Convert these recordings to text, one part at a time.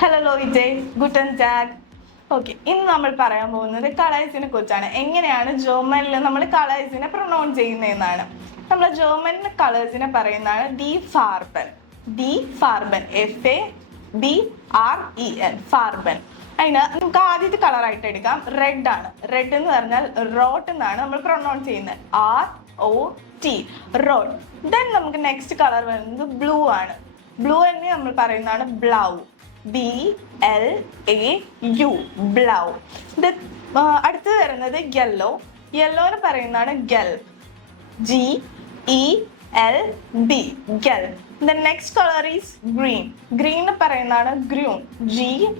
Hello ലോയിജെ, ഗുട്ടൻ ടാഗ്. ഓക്കെ, ഇന്ന് നമ്മൾ പറയാൻ പോകുന്നത് കളേഴ്സിനെ കുറിച്ചാണ്. എങ്ങനെയാണ് ജർമ്മനിൽ നമ്മൾ കളേഴ്സിനെ പ്രൊനൗൺസ് ചെയ്യുന്നതെന്നാണ്. നമ്മൾ ജർമ്മനിൽ കളേഴ്സിനെ പറയുന്നതാണ് ഡി ഫാർബൻ. FABREN, ഫാർബൻ. അതിന് നമുക്ക് ആദ്യത്തെ കളറായിട്ട് എടുക്കാം, റെഡ് ആണ്. റെഡ് എന്ന് പറഞ്ഞാൽ റോട്ട് എന്നാണ് നമ്മൾ പ്രൊനൗൺസ് ചെയ്യുന്നത്, ROT, റോട്ട്. ദെൻ നമുക്ക് നെക്സ്റ്റ് കളർ വരുന്നത് ബ്ലൂ ആണ്. ബ്ലൂ തന്നെ നമ്മൾ പറയുന്നതാണ് ബ്ലൗ, BLAU, ബ്ലൗ. അടുത്തത് വരുന്നത് യെല്ലോ. യെല്ലോന് പറയുന്നതാണ് ഗെൽ, GELB, ഗെൽ. The next colour is green. ഗ്രീന് പറയുന്നതാണ് ഗ്രൂൺ, GRUN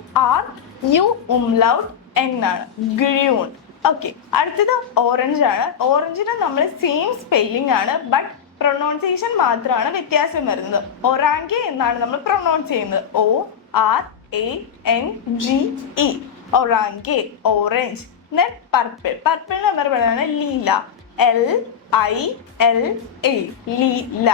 ആണ്, ഗ്രൂൺ. ഓക്കെ, അടുത്തത് ഓറഞ്ച് ആണ്. ഓറഞ്ചിന് നമ്മൾ സെയിം സ്പെല്ലിംഗ് ആണ്, ബട്ട് പ്രൊനൗൺസിയേഷൻ മാത്രമാണ് വ്യത്യാസം വരുന്നത്. ഒറാങ്കെ എന്നാണ് നമ്മൾ പ്രൊനൗൺസ് ചെയ്യുന്നത്, ORANGE, ഒറാങ്കെ, ഓറഞ്ച്. Then purple. പർപ്പിൾ നമ്പർ പറയുന്നത് ലീല, LILA, ലീല.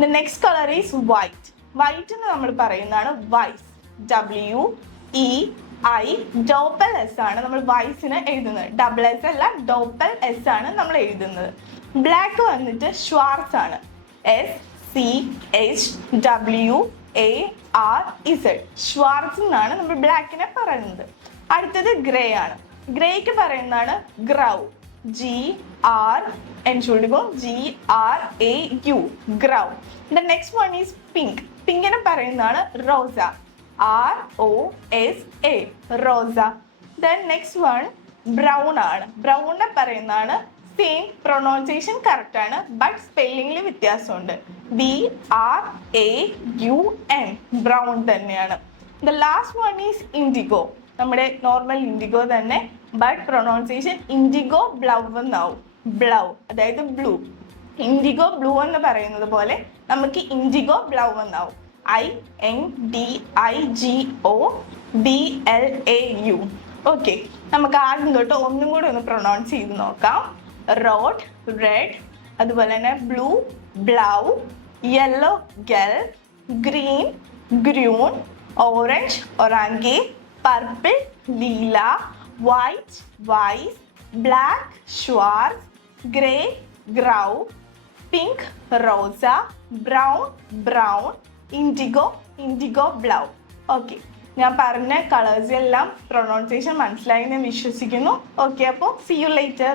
The next colour is white. വൈറ്റിന് നമ്മൾ പറയുന്നതാണ് വൈസ്, WEI, ഡോപ്പൽ S ആണ് നമ്മൾ വൈസിന് എഴുതുന്നത്. ഡബിൾ S അല്ല, ഡോപ്പൽ S ആണ് നമ്മൾ എഴുതുന്നത്. ബ്ലാക്ക് വന്നിട്ട് ഷ്വാർട്സ് ആണ്, SCHWARZ, ഷ്വാർട്സ് എന്നാണ് നമ്മൾ ബ്ലാക്കിനെ പറയുന്നത്. അടുത്തത് ഗ്രേ ആണ്. ഗ്രേക്ക് പറയുന്നതാണ് ഗ്രൗ, GRAU, ഗ്രൗ. The next one is pink. പിങ്കിനെ പറയുന്നതാണ് റോസ, ROSA, റോസ. ദെൻ നെക്സ്റ്റ് വൺ ബ്രൗൺ ആണ്. ബ്രൗണിനെ പറയുന്നതാണ് സെയിം പ്രൊനൗൺസിയേഷൻ കറക്റ്റ് ആണ്, ബട്ട് സ്പെല്ലിംഗിൽ വ്യത്യാസമുണ്ട്, BRAUN, ബ്രൗൺ തന്നെയാണ്. The last one is indigo. നമ്മുടെ നോർമൽ ഇൻഡിഗോ തന്നെ, ബട്ട് പ്രൊനൗൺസിയേഷൻ ഇൻഡിഗോ ബ്ലൗ എന്നാവും, ബ്ലൗ അതായത് ബ്ലൂ. ഇൻഡിഗോ ബ്ലൂ എന്ന് പറയുന്നത് പോലെ നമുക്ക് ഇൻഡിഗോ ബ്ലൗ എന്നാവും, INDIGOBLAU. ഓക്കെ, നമുക്ക് ആദ്യം തൊട്ട് ഒന്നും കൂടി ഒന്ന് പ്രൊനൗൺസ് ചെയ്ത് നോക്കാം. റോഡ്, റെഡ്, അതുപോലെ തന്നെ ബ്ലൂ, ബ്ലൗ, യെല്ലോ, ഗെൽ, ഗ്രീൻ, ഗ്രൂൺ, ഓറഞ്ച്, ഒറാങ്കെ, പർപ്പിൾ, ലീല, വൈറ്റ്, വൈസ്, ബ്ലാക്ക്, ഷ്വാർസ്, ഗ്രേ, ഗ്രൗ, പിങ്ക്, റോസ, ബ്രൗൺ, ബ്രൗൺ, ഇൻഡിഗോ, ഇൻഡിഗോ ബ്ലൗ. ഓക്കെ, ഞാൻ പറഞ്ഞ കളേഴ്സ് എല്ലാം പ്രൊനൗൺസിയേഷൻ മനസ്സിലായി എന്ന് വിശ്വസിക്കുന്നു. ഓക്കെ, അപ്പോൾ സീ യു ലേറ്റർ.